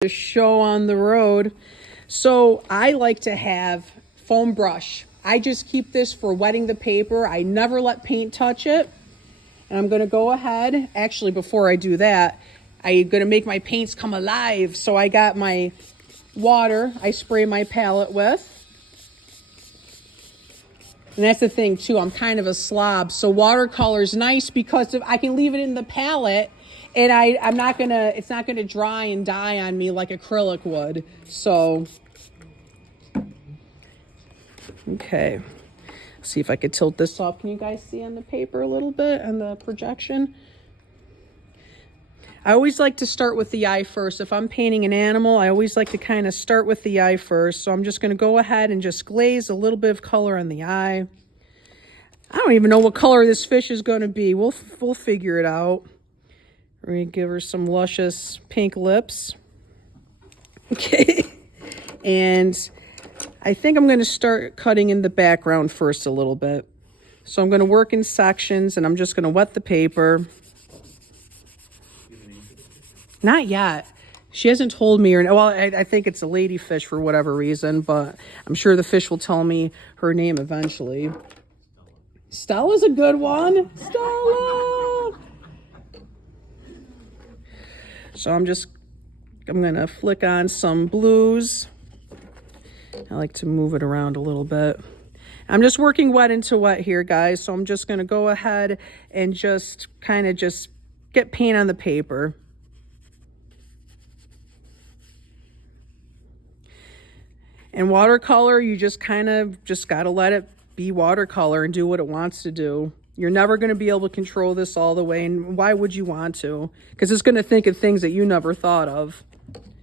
The show on the road. So I like to have foam brush. I just keep this for wetting the paper. I never let paint touch it. And I'm going to go ahead. Actually, before I do that, I'm going to make my paints come alive. So I got my water I spray my palette with. And that's the thing too, I'm kind of a slob. So watercolor is nice because I can leave it in the palette and it's not gonna dry and die on me like acrylic would. So, okay. See if I could tilt this up. Can you guys see on the paper a little bit on the projection? I always like to start with the eye first. If I'm painting an animal, I always like to kind of start with the eye first. So I'm just going to go ahead and just glaze a little bit of color on the eye. I don't even know what color this fish is going to be. We'll figure it out. We're going to give her some luscious pink lips. Okay. And I think I'm going to start cutting in the background first a little bit. So I'm going to work in sections and I'm just going to wet the paper. Not yet. She hasn't told me. Well, I think it's a ladyfish for whatever reason, but I'm sure the fish will tell me her name eventually. Stella's a good one. Stella! So I'm going to flick on some blues. I like to move it around a little bit. I'm just working wet into wet here, guys. So I'm just going to go ahead and just kind of just get paint on the paper. And watercolor, you just kind of got to let it be watercolor and do what it wants to do. You're never going to be able to control this all the way. And why would you want to? Because it's going to think of things that you never thought of,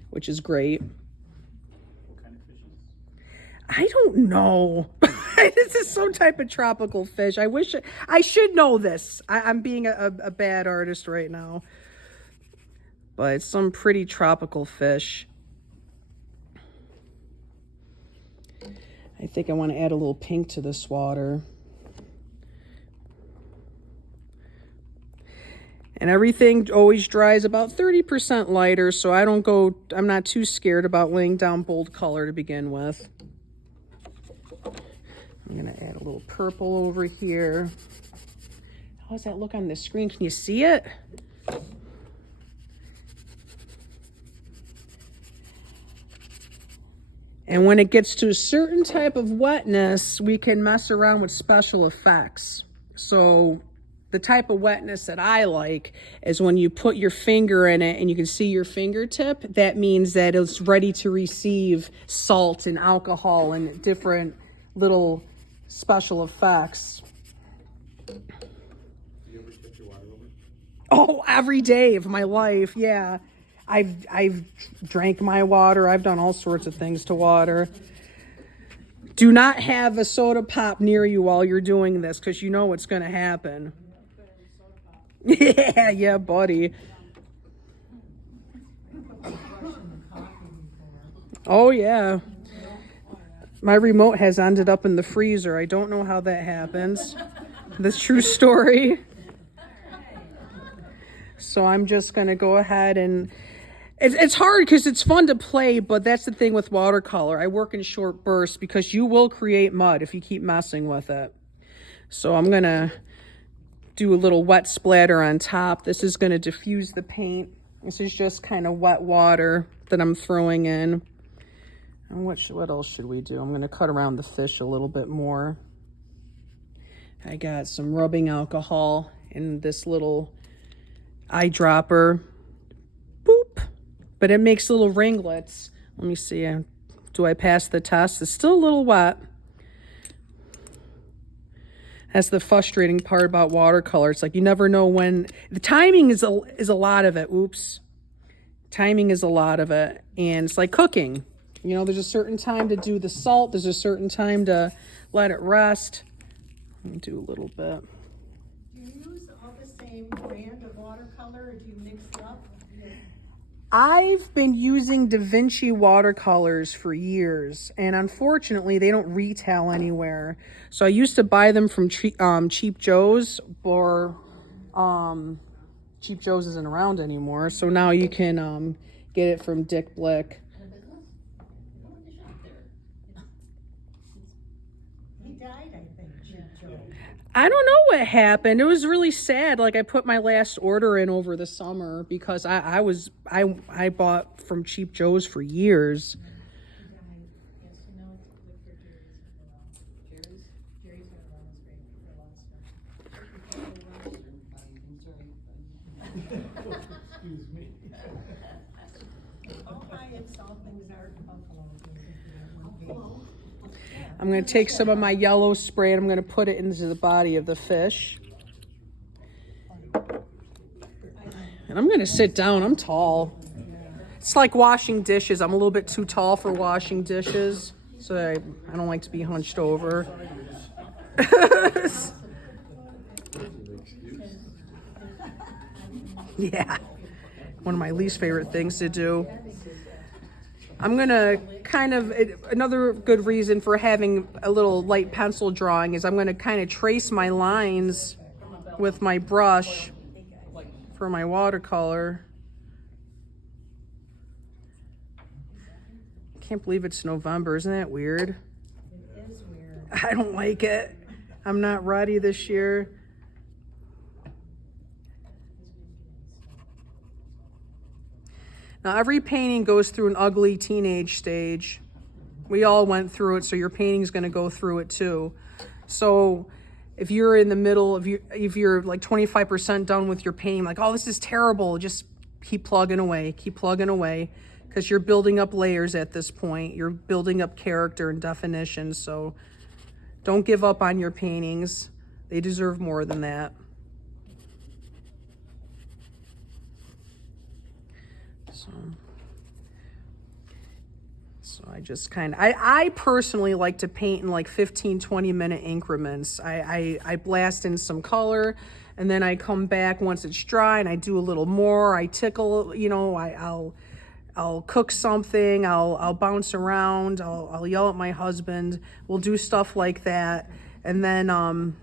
which is great. What kind of fish is this? I don't know. This is some type of tropical fish. I should know this. I'm being a bad artist right now. But it's some pretty tropical fish. I think I want to add a little pink to this water. And everything always dries about 30% lighter, so I'm not too scared about laying down bold color to begin with. I'm going to add a little purple over here. How does that look on the screen? Can you see it? And when it gets to a certain type of wetness, we can mess around with special effects. So the type of wetness that I like is when you put your finger in it and you can see your fingertip. That means that it's ready to receive salt and alcohol and different little special effects. Do you ever tip your water over? Oh, every day of my life, yeah. I've drank my water. I've done all sorts of things to water. Do not have a soda pop near you while you're doing this because you know what's going to happen. Yeah, buddy. Oh, yeah. My remote has ended up in the freezer. I don't know how that happens. That's true story. So I'm just going to go ahead and... It's hard because it's fun to play, but that's the thing with watercolor. I work in short bursts because you will create mud if you keep messing with it. So I'm going to do a little wet splatter on top. This is going to diffuse the paint. This is just kind of wet water that I'm throwing in. And what else should we do? I'm going to cut around the fish a little bit more. I got some rubbing alcohol in this little eyedropper. Boop. But it makes little ringlets. Let me see. Do I pass the test? It's still a little wet. That's the frustrating part about watercolor. It's like you never know when. The timing is a lot of it. Oops. Timing is a lot of it. And it's like cooking. You know, there's a certain time to do the salt. There's a certain time to let it rest. Let me do a little bit. Do you use all the same brand of watercolor or do you mix it up? I've been using Da Vinci watercolors for years, and unfortunately, they don't retail anywhere. So I used to buy them from Cheap Joe's, or Cheap Joe's isn't around anymore. So now you can get it from Dick Blick. He died, I think, Cheap Joe. I don't know what happened. It was really sad. Like I put my last order in over the summer because I bought from Cheap Joe's for years. Excuse me. Oh, hi, it's all things are Buffalo. I'm going to take some of my yellow spray and I'm going to put it into the body of the fish. And I'm going to sit down. I'm tall. It's like washing dishes. I'm a little bit too tall for washing dishes. So I don't like to be hunched over. Yeah. One of my least favorite things to do. I'm going to another good reason for having a little light pencil drawing is I'm going to kind of trace my lines with my brush for my watercolor. I can't believe it's November. Isn't that weird? It is weird. I don't like it. I'm not ready this year. Now, every painting goes through an ugly teenage stage. We all went through it, so your painting's going to go through it too. So if you're in the middle, if you're like 25% done with your painting, like, oh, this is terrible, just keep plugging away, because you're building up layers at this point. You're building up character and definition, so don't give up on your paintings. They deserve more than that. So I just I personally like to paint in like 15, 20-minute increments. I blast in some color and then I come back once it's dry and I do a little more. I tickle, I'll cook something. I'll bounce around. I'll yell at my husband. We'll do stuff like that. And then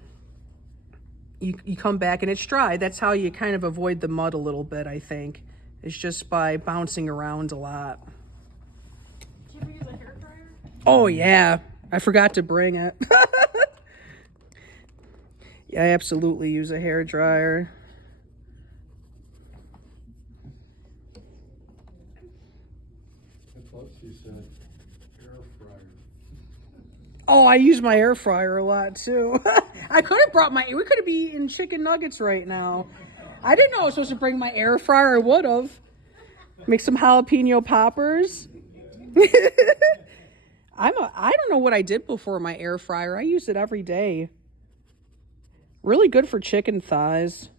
you come back and it's dry. That's how you kind of avoid the mud a little bit, I think. It's just by bouncing around a lot. Do you ever use a hair dryer? Oh, yeah. I forgot to bring it. Yeah, I absolutely use a hair dryer. I thought she said air fryer. Oh, I use my air fryer a lot, too. I could have brought we could have been eating chicken nuggets right now. I didn't know I was supposed to bring my air fryer. I would have. Make some jalapeno poppers. I don't know what I did before my air fryer. I use it every day. Really good for chicken thighs.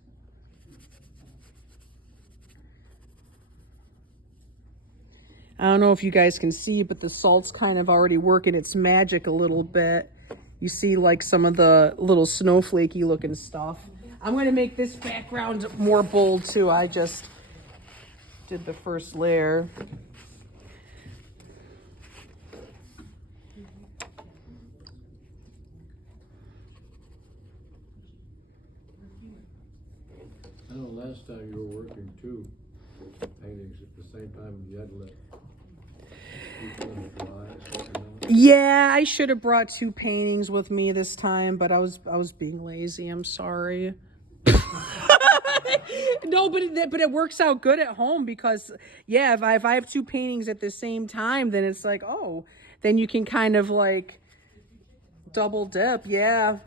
I don't know if you guys can see, but the salt's kind of already working its magic a little bit. You see like some of the little snowflakey looking stuff. I'm going to make this background more bold too. I just did the first layer. I know last time you were working two paintings at the same time you had let. Yeah, I should have brought two paintings with me this time, but I was being lazy. I'm sorry. No, but it works out good at home because, yeah, if I have two paintings at the same time, then it's like, oh, then you can kind of like double dip. Yeah.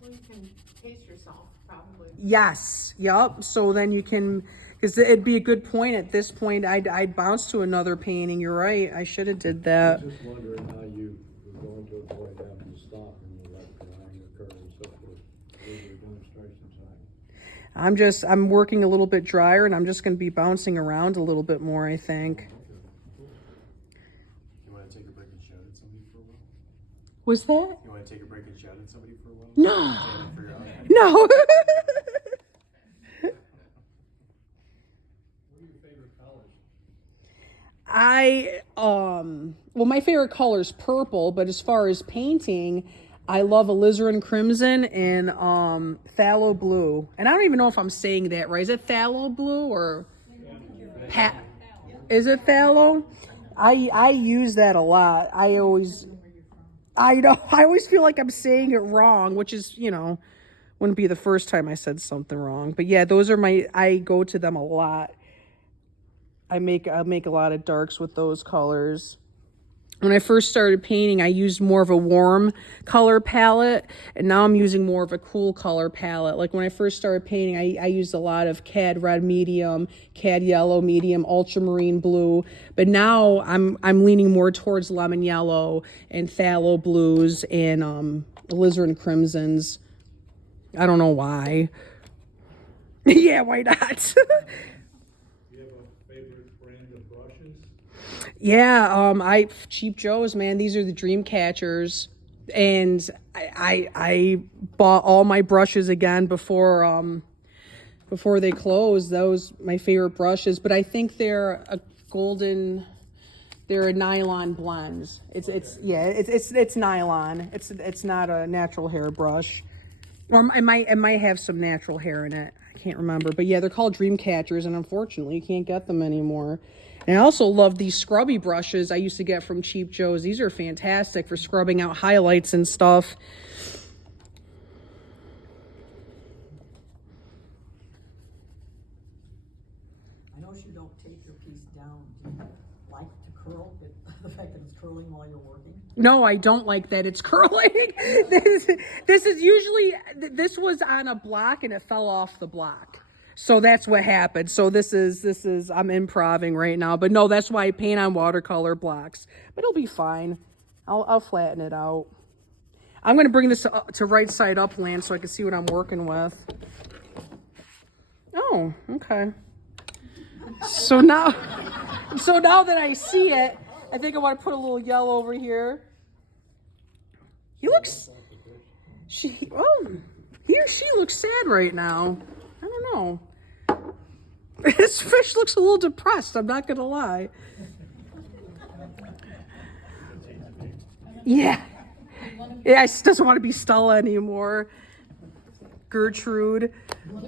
Well, you can pace yourself, probably. Yes. Yup. So then you can, because it'd be a good point at this point. I'd bounce to another painting. You're right. I should have did that. I was just wondering how you were going to avoid having to stop and you let drying occur and so forth. Those are demonstration time. I'm working a little bit drier and I'm just going to be bouncing around a little bit more, I think. You want to take a break and shout at somebody for a while? Was that? You want to take a break and shout at somebody for a while? No. Can't figure out. No. What are your favorite colors? Well, my favorite color is purple, but as far as painting, I love alizarin crimson and phthalo blue. And I don't even know if I'm saying that right. Is it phthalo blue or Is it phthalo? I use that a lot. I know. I always feel like I'm saying it wrong, which is, wouldn't be the first time I said something wrong. But yeah, those are I go to them a lot. I make a lot of darks with those colors. When I first started painting, I used more of a warm color palette, and now I'm using more of a cool color palette. Like when I first started painting, I used a lot of cad red medium, cad yellow medium, ultramarine blue, but now I'm leaning more towards lemon yellow and phthalo blues and alizarin crimsons. I don't know why. Yeah, why not? Yeah, Cheap Joe's, man. These are the dream catchers, and I bought all my brushes again before they closed. Those my favorite brushes, but I think they're a nylon blends. It's nylon. It's not a natural hair brush, or it might have some natural hair in it. I can't remember, but yeah, they're called dream catchers, and unfortunately, you can't get them anymore. And I also love these scrubby brushes I used to get from Cheap Joe's. These are fantastic for scrubbing out highlights and stuff. I know you don't take your piece down. Do you like to curl it, the fact that it's curling while you're working? No, I don't like that it's curling. This was on a block and it fell off the block. So that's what happened. So this is I'm improvising right now, but no, that's why I paint on watercolor blocks. But it'll be fine. I'll flatten it out. I'm gonna bring this to right side up, Lance, so I can see what I'm working with. Oh, okay. So now that I see it, I think I want to put a little yellow over here. He or she looks sad right now. I don't know. This fish looks a little depressed, I'm not gonna lie. Yeah, she doesn't want to be Stella anymore. Gertrude. Did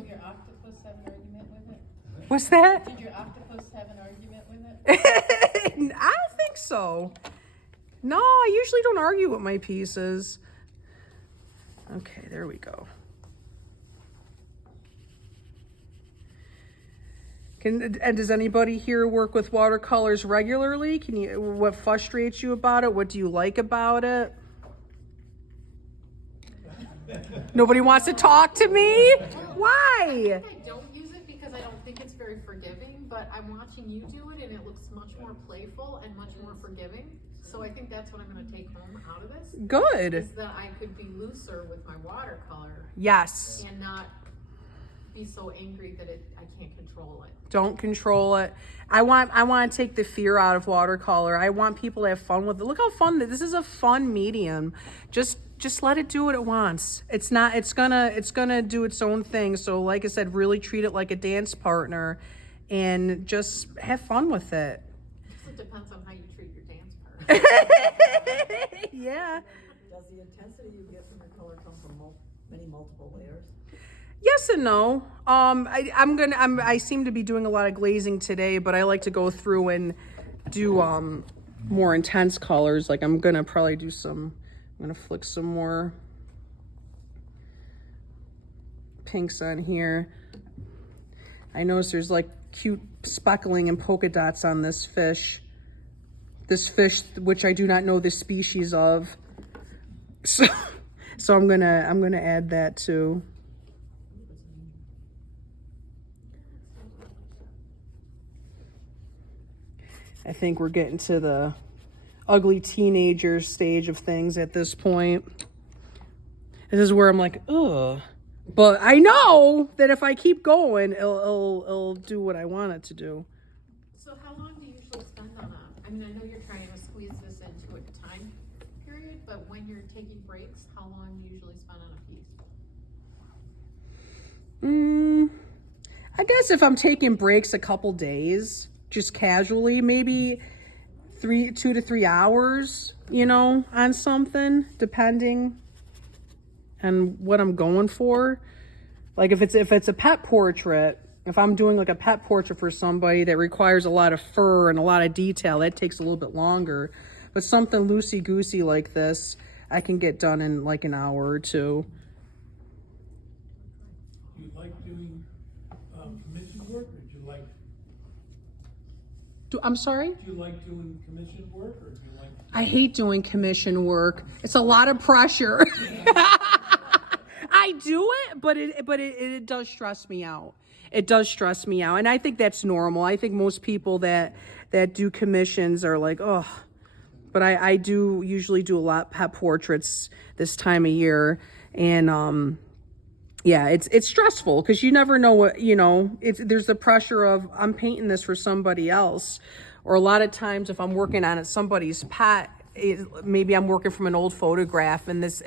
your octopus have an argument with it? What's that? Did your octopus have an argument with it? I don't think so. No, I usually don't argue with my pieces. Okay, there we go. And does anybody here work with watercolors regularly? What frustrates you about it? What do you like about it? Nobody wants to talk to me? Why? I don't use it because I don't think it's very forgiving, but I'm watching you do it and it looks much more playful and much more forgiving. So I think that's what I'm going to take home out of this. Good. Is that I could be looser with my watercolor. Yes. And not be so angry that I can't control it. Don't control it. I want to take the fear out of watercolor. I want people to have fun with it. Look how fun this is. A fun medium. Just let it do what it wants. It's gonna do its own thing. So like I said, really treat it like a dance partner and just have fun with it. It depends on how you treat your dance partner. Yeah. Does the intensity you get from your color come from many multiple layers? Yes and no. I seem to be doing a lot of glazing today, but I like to go through and do more intense colors. Like I'm gonna flick some more pinks on here. I notice there's like cute speckling and polka dots on this fish. This fish, which I do not know the species of. So I'm gonna add that too. I think we're getting to the ugly teenager stage of things at this point. This is where I'm like, ugh. But I know that if I keep going, it'll do what I want it to do. So how long do you usually spend on I mean, I know you're trying to squeeze this into a time period, but when you're taking breaks, how long do you usually spend on a piece? I guess if I'm taking breaks a couple days, just casually, maybe 2 to 3 hours, on something, depending on what I'm going for. Like if it's a pet portrait, If I'm doing like a pet portrait for somebody that requires a lot of fur and a lot of detail, that takes a little bit longer. But something loosey-goosey like this, I can get done in like an hour or two. Do you like doing commission work, or do you like? I'm sorry? Do you like doing commission work, or do you like? I hate doing commission work. It's a lot of pressure. I do it, but it does stress me out. It does stress me out, and I think that's normal. I think most people that do commissions are like, oh. But I do usually do a lot pet portraits this time of year, and yeah, it's stressful because you never know what, you know. There's the pressure of I'm painting this for somebody else, or a lot of times if I'm working on it somebody's pet, maybe I'm working from an old photograph, and this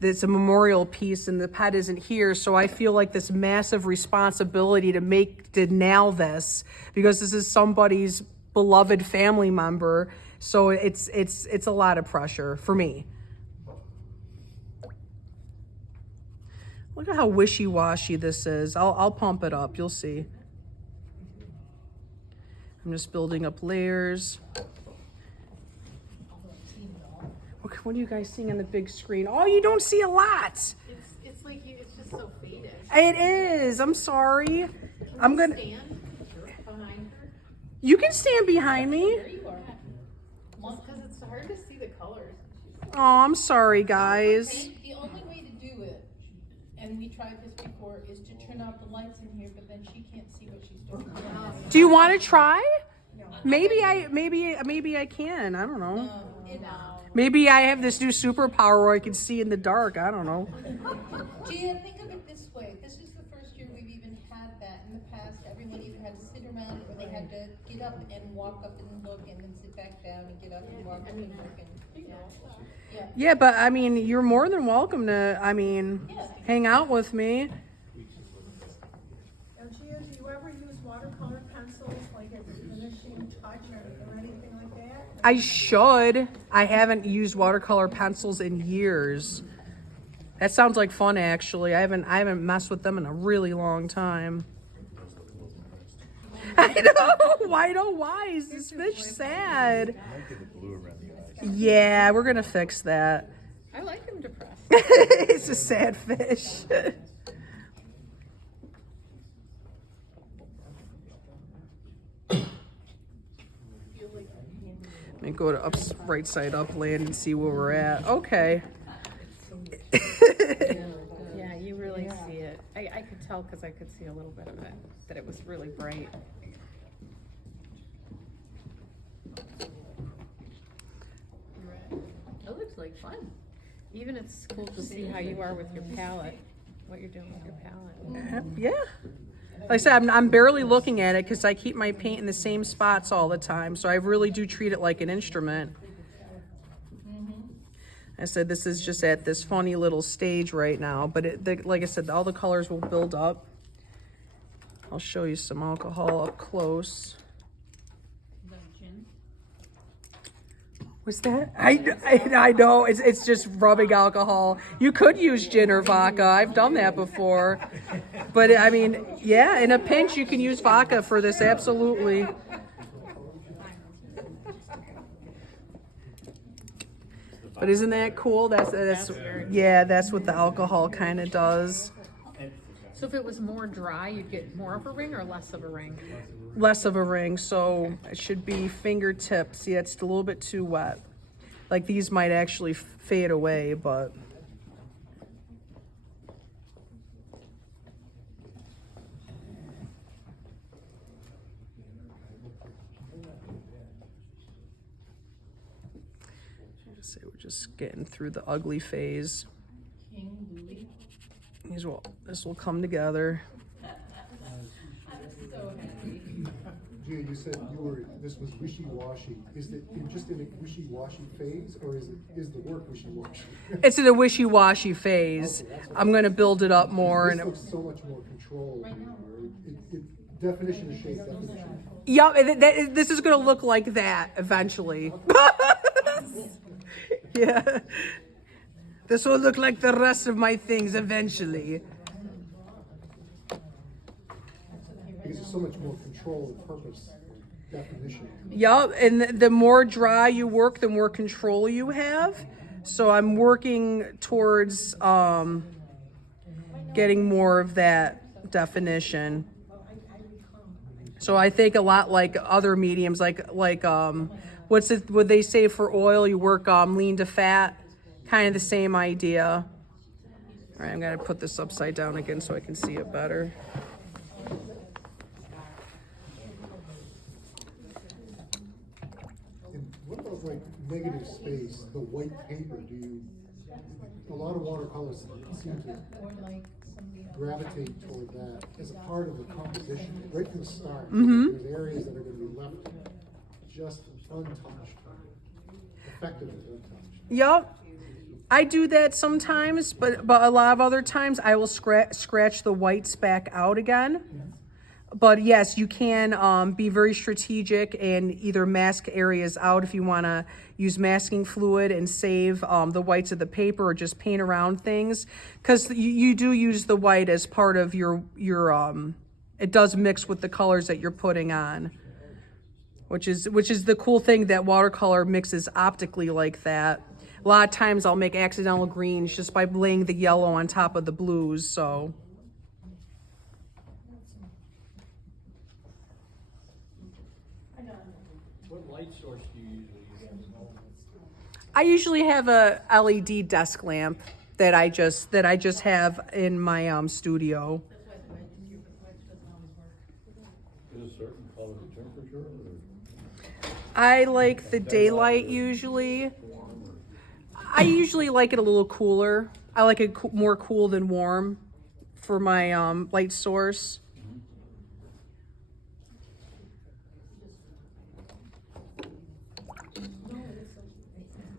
it's a memorial piece and the pet isn't here, so I feel like this massive responsibility to nail this because this is somebody's beloved family member. So it's a lot of pressure for me. Look at how wishy-washy this is. I'll pump it up, you'll see. I'm just building up layers. What are you guys seeing on the big screen? Oh, you don't see a lot. It's like it's just so faded. It is. I'm sorry. I'm gonna. Stand behind her. You can stand behind me. There you are. Because it's hard to see the colors. Oh, I'm sorry, guys. The only way to do it, and we tried this before, is to turn off the lights in here, but then she can't see what she's doing. Do you want to try? Maybe I can. I don't know. Maybe I have this new superpower where I can see in the dark. I don't know. Gia, think of it this way. This is the first year we've even had that. In the past, everyone either had to sit around or they had to get up and walk up and look and then sit back down and get up and walk up and look. And, yeah. Yeah, but I mean, you're more than welcome to, hang out with me. Now, Gia, do you ever use watercolor pencils, like as a finishing touch or anything like that? I should. I haven't used watercolor pencils in years. That sounds like fun, actually. I haven't messed with them in a really long time. I know. Why is this fish sad? Yeah, we're gonna fix that. I like him depressed. It's a sad fish. Let me go to right side up land and see where we're at. Okay. Yeah, you really see it. I could tell because I could see a little bit of it, that it was really bright. It looks like fun. Even it's cool to see how you are with your palette, what you're doing with your palette. Yeah. Like I said, I'm barely looking at it because I keep my paint in the same spots all the time. So I really do treat it like an instrument. I said this is just at this funny little stage right now. But like I said, all the colors will build up. I'll show you some alcohol up close. What's that? I know, it's just rubbing alcohol. You could use gin or vodka. I've done that before. But I mean, yeah, in a pinch you can use vodka for this, absolutely. But isn't that cool? That's what the alcohol kind of does. So if it was more dry, you'd get more of a ring or less of a ring? Less of a ring, so it should be fingertips. See, it's a little bit too wet. Like these might actually fade away, but we're just getting through the ugly phase. This will come together. Gia, you said this was wishy-washy. Is it just in a wishy-washy phase, or is the work wishy-washy? It's in a wishy-washy phase. Okay, I'm going to build it up more. This looks so much more controlled. Definition of shape, definition. Yeah, this is going to look like that eventually. Yeah. This will look like the rest of my things eventually. so much more control and purpose definition. Yup, and the more dry you work, the more control you have. So I'm working towards getting more of that definition. So I think a lot like other mediums, like what's it? Would they say for oil? You work lean to fat, kind of the same idea. All right, I'm gonna put this upside down again so I can see it better. And what about like negative space, the white paper? A lot of watercolors seem to gravitate toward that as a part of the composition right from the start. There's areas that are going to be left just untouched, effectively untouched. Yup. I do that sometimes, but a lot of other times I will scratch the whites back out again. But yes, you can be very strategic and either mask areas out if you want to use masking fluid and save the whites of the paper, or just paint around things, because you do use the white as part of your it does mix with the colors that you're putting on, which is the cool thing, that watercolor mixes optically like that. A lot of times I'll make accidental greens just by laying the yellow on top of the blues. So. What light source do you usually use? I usually have a LED desk lamp that I just have in my studio. Is a certain color temperature or? I like the daylight usually. I usually like it a little cooler. I like it more cool than warm for my light source.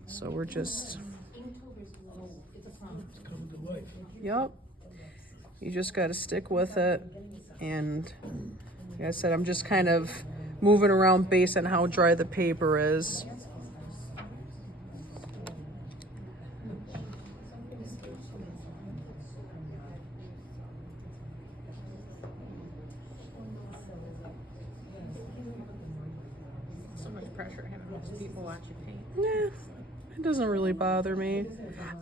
So we're just, It's come to life. yep. You just got to stick with it. And like I said, I'm just kind of moving around based on how dry the paper is. So much pressure having most people watch you paint. Nah, it doesn't really bother me.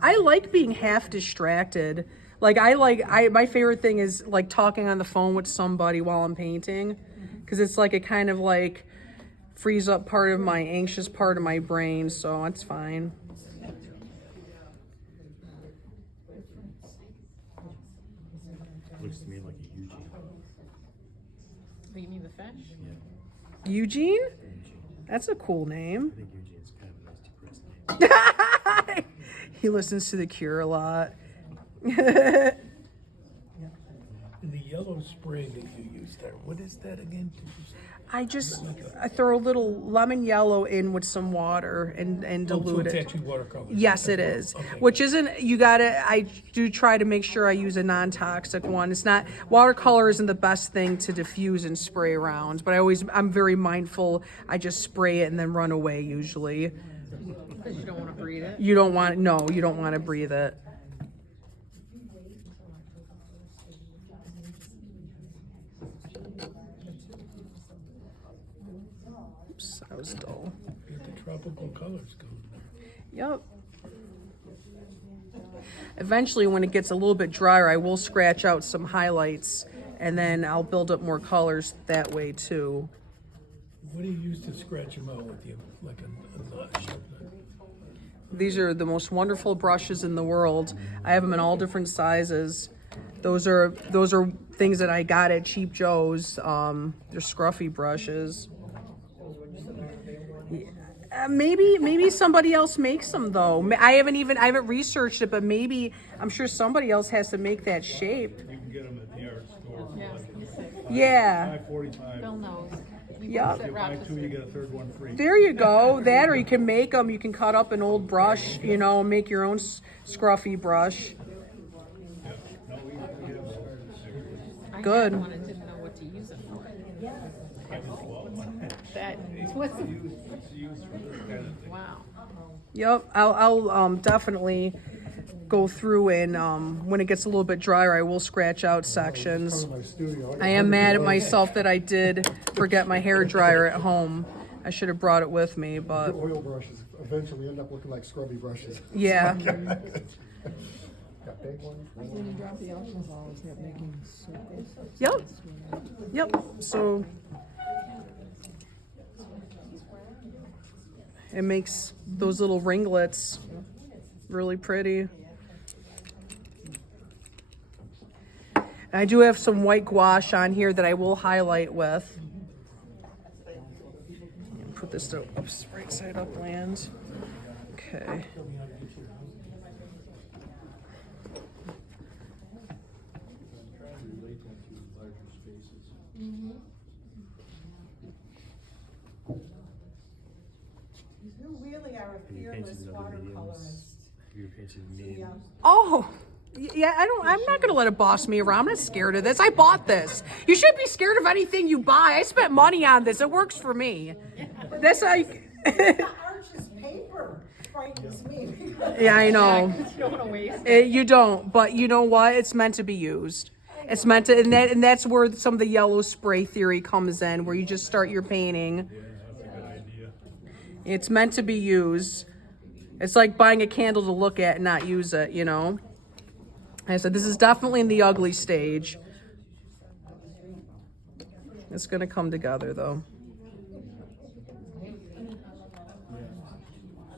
I like being half distracted. Like my favorite thing is like talking on the phone with somebody while I'm painting, because it's like it kind of like frees up part of my anxious part of my brain, so it's fine. Looks to me like a Eugene. Oh, you mean the fish? Yeah, Eugene? That's a cool name. I think Eugene's kind of a nice depressed name. He listens to The Cure a lot. And the yellow spray that you use there, what is that again? I throw a little lemon yellow in with some water and So dilute it's it. actually watercolor? Yes, it is. Okay. Which isn't, I do try to make sure I use a non-toxic one. It's not, watercolor isn't the best thing to diffuse and spray around, but I'm very mindful. I just spray it and then run away usually. Because you don't want to breathe it. You don't want to breathe it. Oops, that was dull. Get the tropical colors going. Yep. Eventually, when it gets a little bit drier, I will scratch out some highlights, and then I'll build up more colors that way too. What do you use to scratch them out with you, like a sharpener? These are the most wonderful brushes in the world. I have them in all different sizes. Those are things that I got at Cheap Joe's. They're scruffy brushes. Maybe somebody else makes them though. I haven't researched it, but maybe I'm sure somebody else has to make that shape. You can get them at the art store. Yeah, you say. Yeah. $5.45. Bill knows. Yep. At You buy two, you Rochester. get a third one free. There you go. That, or you can make them. You can cut up an old brush, make your own scruffy brush. No, we have started. I Good. had one and didn't know what to use it for. That, what's the, It's used for this kind of thing. wow. Yep. I'll definitely go through and when it gets a little bit drier, I will scratch out sections. Part of my studio. I am mad at myself that I did forget my hair dryer at home. I should have brought it with me, The but oil brushes eventually end up looking like scrubby brushes. yeah. Got big ones. When you drop the alcohol, is that making circles? Yep. Yep. So it makes those little ringlets really pretty. And I do have some white gouache on here that I will highlight with. And put this to oops, right side up land. Okay. You really are a fearless watercolorist. Your painted name. Yeah. Oh, yeah, I'm not going to let it boss me around. I'm not scared of this. I bought this. You shouldn't be scared of anything you buy. I spent money on this. It works for me. That's like... The Arch's paper frightens me. Yeah, I know. You don't wanna waste. You don't, but you know what? It's meant to be used. It's meant to, and that's where some of the yellow spray theory comes in, where you just start your painting. It's meant to be used. It's like buying a candle to look at and not use it, you know? Like I said, this is definitely in the ugly stage. It's gonna come together though. I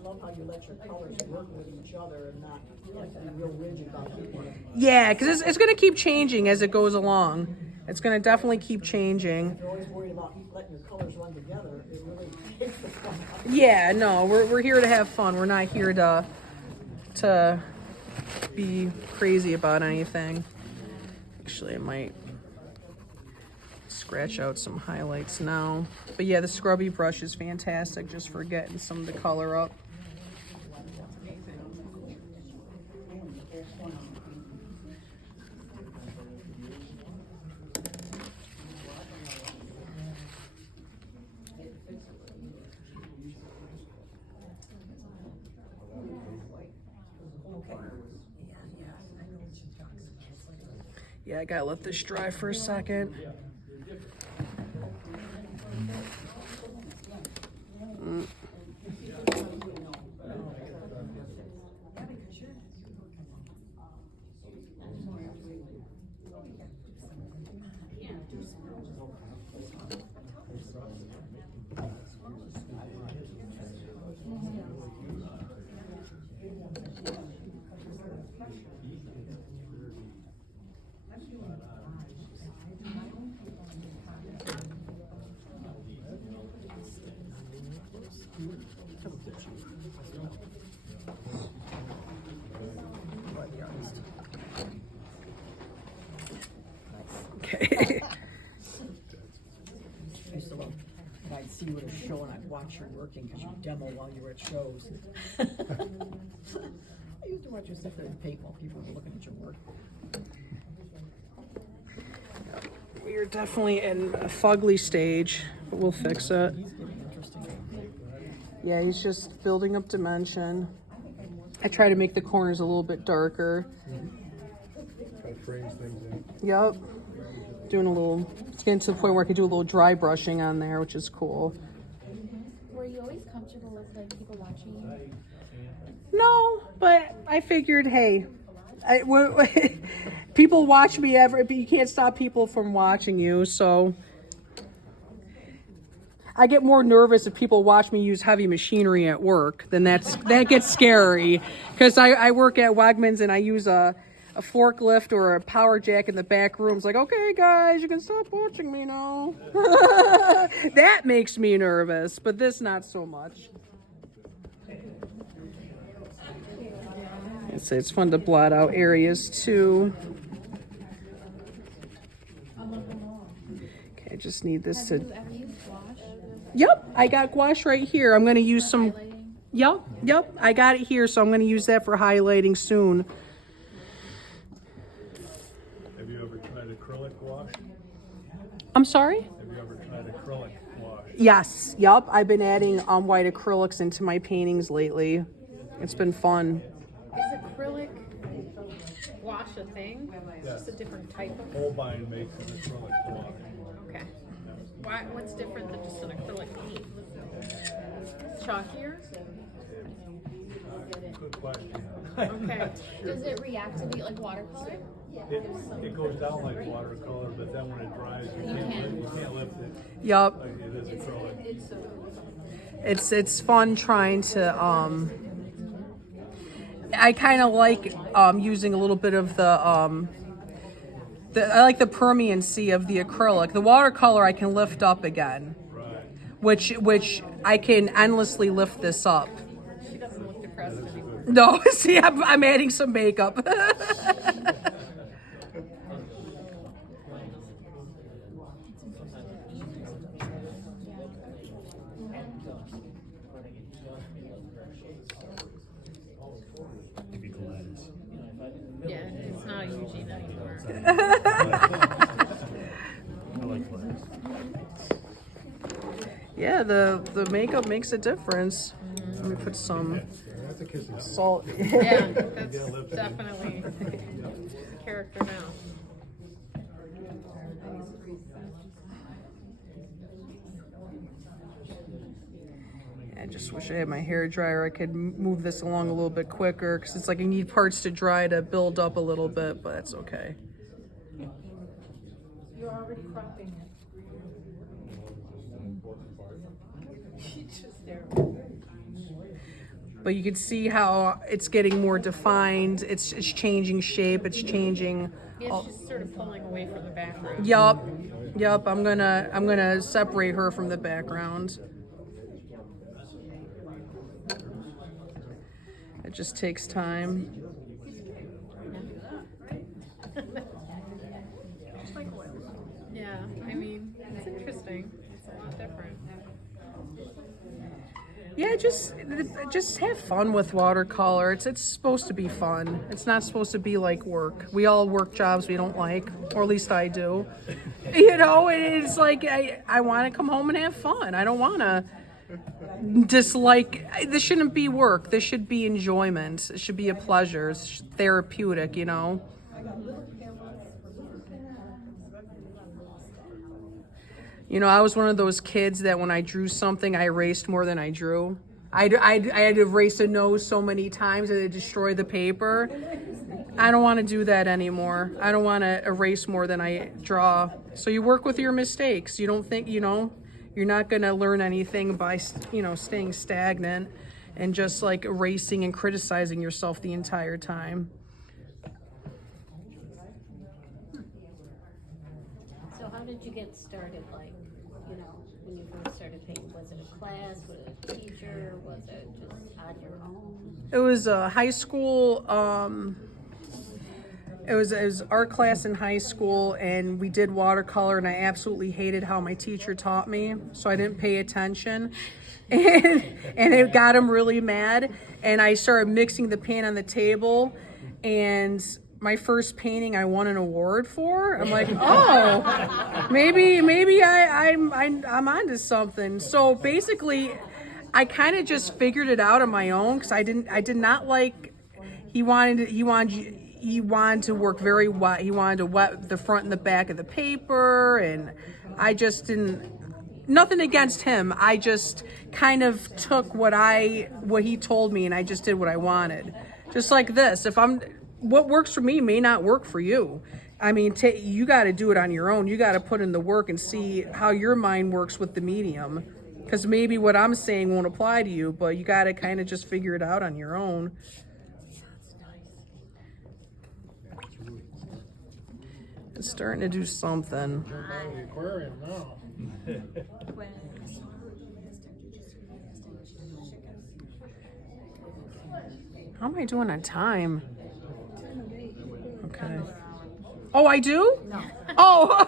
love how you let your colors work with each other and not like be real rigid about it. Yeah, because it's gonna keep changing as it goes along. It's gonna definitely keep changing. If you're always worried about letting your colors run together, it really takes the fun out. Yeah, no, we're here to have fun. We're not here to be crazy about anything. Actually, I might scratch out some highlights now. But yeah, the scrubby brush is fantastic just for getting some of the color up. Yeah, I gotta let this dry for a second. Okay. I used to love, when I'd see you at a show and I'd watch you working because you demo while you were at shows. I used to watch you sit there and paint while people were looking at your work. We're definitely in a fugly stage, but we'll fix it. He's getting interesting. Yeah, he's just building up dimension. I try to make the corners a little bit darker. Kind of frames things in. Yep. Doing a little, it's getting to the point where I can do a little dry brushing on there, which is cool. Were you always comfortable with like people watching you? No, but I figured, hey, people watch me but you can't stop people from watching you, so I get more nervous if people watch me use heavy machinery at work. Then that gets scary, because I work at Wegmans and I use a forklift or a power jack in the back room. It's like, okay, guys, you can stop watching me now. That makes me nervous, but this not so much. It's fun to blot out areas too. Okay, I just need this to. Have you ever used gouache? Yep, I got gouache right here. I'm gonna use some. Yep, I got it here, so I'm gonna use that for highlighting soon. Have you ever tried acrylic gouache? I'm sorry? Have you ever tried acrylic gouache? Yes, yep. I've been adding white acrylics into my paintings lately. It's been fun. Is acrylic wash a thing? It's just a different type of. Holbein makes an acrylic water. Okay. What's different than just an acrylic paint? Chalkier? Good question. Okay. Does it reactivate like watercolor? It goes down like watercolor, but then when it dries, you can't lift it Yup. like it is acrylic. It's fun trying to I kind of like using a little bit of the I like the permeancy of the acrylic. The watercolor I can lift up again, Right. which I can endlessly lift this up. She doesn't look depressed anymore. No, see, I'm adding some makeup. Maybe Gladys. Yeah, it's not Eugene anymore. I like Gladys. Yeah, the makeup makes a difference. Let me put some That's a kissing. salt. Yeah, that's definitely character now. I just wish I had my hair dryer. I could move this along a little bit quicker because it's like I need parts to dry to build up a little bit, but that's okay. You're already cropping it. But you can see how it's getting more defined. It's changing shape. It's changing. Yeah, she's sort of pulling away from the background. Yup. I'm gonna separate her from the background. It just takes time. Yeah, I mean, it's interesting. It's a lot different. Yeah, just have fun with watercolor. It's supposed to be fun. It's not supposed to be like work. We all work jobs we don't like, or at least I do. You know, it's like I want to come home and have fun. I don't want to dislike. This shouldn't be work. This should be enjoyment. It should be a pleasure. It's therapeutic, you know. You know, I was one of those kids that when I drew something, I erased more than I drew. I had to erase a nose so many times that it destroyed the paper. I don't want to do that anymore. I don't want to erase more than I draw. So you work with your mistakes. You don't think, you know, you're not going to learn anything by, you know, staying stagnant and just like erasing and criticizing yourself the entire time. So how did you get started, like, you know, when you first started painting? Was it a class, was it a teacher, was it just on your own? It was a high school, it was art class in high school, and we did watercolor, and I absolutely hated how my teacher taught me, so I didn't pay attention, and it got him really mad, and I started mixing the paint on the table, and my first painting I won an award for. I'm like, oh, maybe I'm onto something. So basically, I kind of just figured it out on my own because I did not like. He wanted to work very wet. He wanted to wet the front and the back of the paper, and I just didn't. Nothing against him. I just kind of took what he told me, and I just did what I wanted. Just like this. What works for me may not work for you. I mean, you got to do it on your own. You got to put in the work and see how your mind works with the medium. Because maybe what I'm saying won't apply to you, but you got to kind of just figure it out on your own. It's starting to do something. The aquarium now. How am I doing on time? Okay. Oh, I do? No. Oh.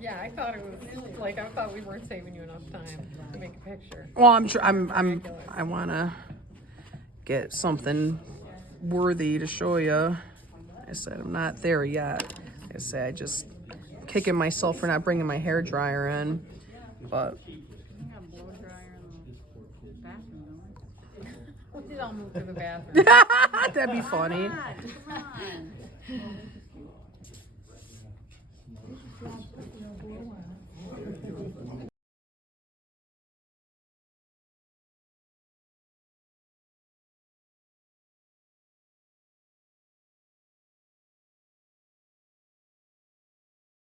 Yeah, I thought it was like I thought we weren't saving you enough time to make a picture. Well, I want to get something worthy to show you. I said I'm not there yet. Like I said, I just kicking myself for not bringing my hair dryer in, but. We did all move to the bathroom. That'd be funny. Come on.